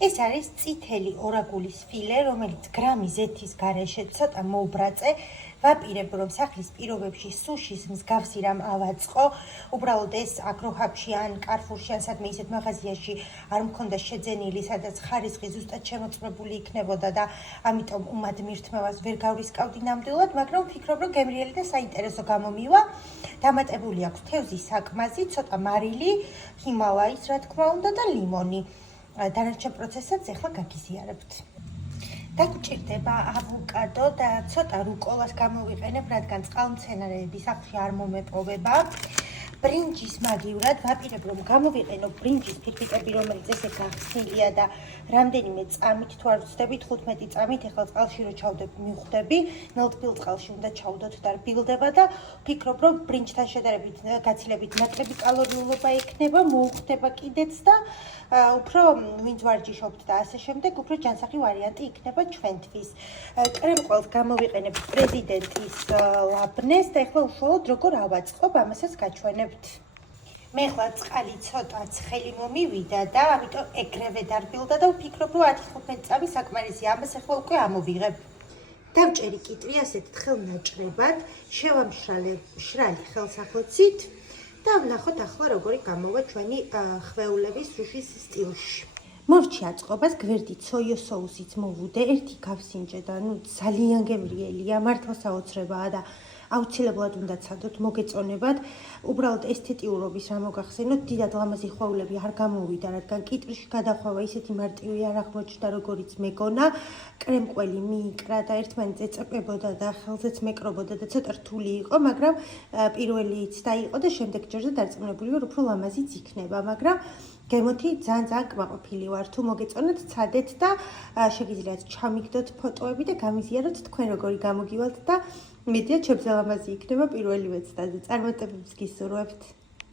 ეს არის წითელი ორაგულის ფილე, რომელიც გრამი ზეთის გარეშე ცოტა მოუბრაწე. ვაპირებ, რომ სახლის პირობებში სუშის მსგავსი რამ ავაწყო. უბრალოდ ეს აგროჰაბში ან კარფურში ან სადმე ისეთ მაღაზიაში არ მქონდა შეძენილი, სადაც ხარისხი ზუსტად შემოწმებული იქნებოდა და ამიტომ უმად მირთმევას ვერ გავრისკავდი ნამდვილად, მაგრამ ვფიქრობ, რომ გემრიელი და საინტერესო გამომივა. დამატებული აქვს თევზის საკმაზი, ცოტა მარილი, ჰიმალაის, რა თქმა უნდა და ლიმონი. დანარჩენ პროცესსაც ახლა გაგიზიარებთ. დაგჭირდება ავოკადო და ცოტა რუკოლას გამოვიყენებ, რადგან წყალმცენარეები სახლში არ მომეპოვება. ბრინჯის მაგივრად ვაპირებ, რომ გამოვიყენო ბრინჯის ფირფიტები, რომელიც ესე გახსნილია და რამდენიმე წამით თუ არ ვცდებით 15 წამით, ახლა წყალში რო ჩავდებ, მივხვდები, ნელტბილ წყალში უნდა ჩავდოთ და რბილდება და ვფიქრობ, რომ ბრინჯთან შედარებით გაცილებით ნაკლები კალორიულობა ექნება, მოუხდება კიდეც და უფრო ვინც ვარჯიშობთ და ასე შემდეგ, უფრო ჯანსაღი ვარიანტი იქნება ჩვენთვის. კრემყველს გამოვიყენებ პრეზიდენტის ლაბნეს და ახლა უშუალოდ როგორ ავაწყობ, ამასაც გაჩვენებთ. მე ახლა წყალი ცოტა ცხელი მომივიდა და ამიტომ ეგრევე დარბილდა და ვფიქრობ, რომ 10-15 წამი საკმარისია, ამას ახლა უკვე ამოვიღებ. დავჭერი კიტრი ასეთ ხელნაჭრებად, შევამშრალე მშრალი ხელსახოცით და ვნახოთ ახლა როგორი გამოვა ჩვენი ხვეულების სუშის სტილში. მორჩი აწყობას გვერდით სოიო соусიც მოვუდე, ერთი გავსინჯე და ძალიან გემრიელია, მართლა საოცრებაა და აუცილებლად უნდა ცადოთ, მოგეწონებათ. უბრალოდ ესთეტიურობის რა მოგახსენოთ, დიდად ლამაზი ხვეულები არ გამოვიდა, რადგან კიტრში გადახვევა ისეთი მარტივი არ აღმოჩნდა, როგორიც მეგონა. კრემყველი მიიკრა და ერთმანეთს ეწებებოდა და ხელზეც მეკრობოდა და ცოტა რთული იყო, მაგრამ პირველიც დაიყო და შემდეგ ჯერზე დარწმუნებული ვარ, უფრო ლამაზიც იქნება, მაგრამ გემოთი ძალიან კმაყოფილი ვარ, თუ მოგეწონათ, ცადეთ და შეგიძლიათ ჩამიგდოთ ფოტოები და გამიზიაროთ თქვენ როგორი გამოგივალთ და მედია ჩემზე ლამაზი იქნება პირველივე ცდაზე. წარმატებებს გისურვებთ.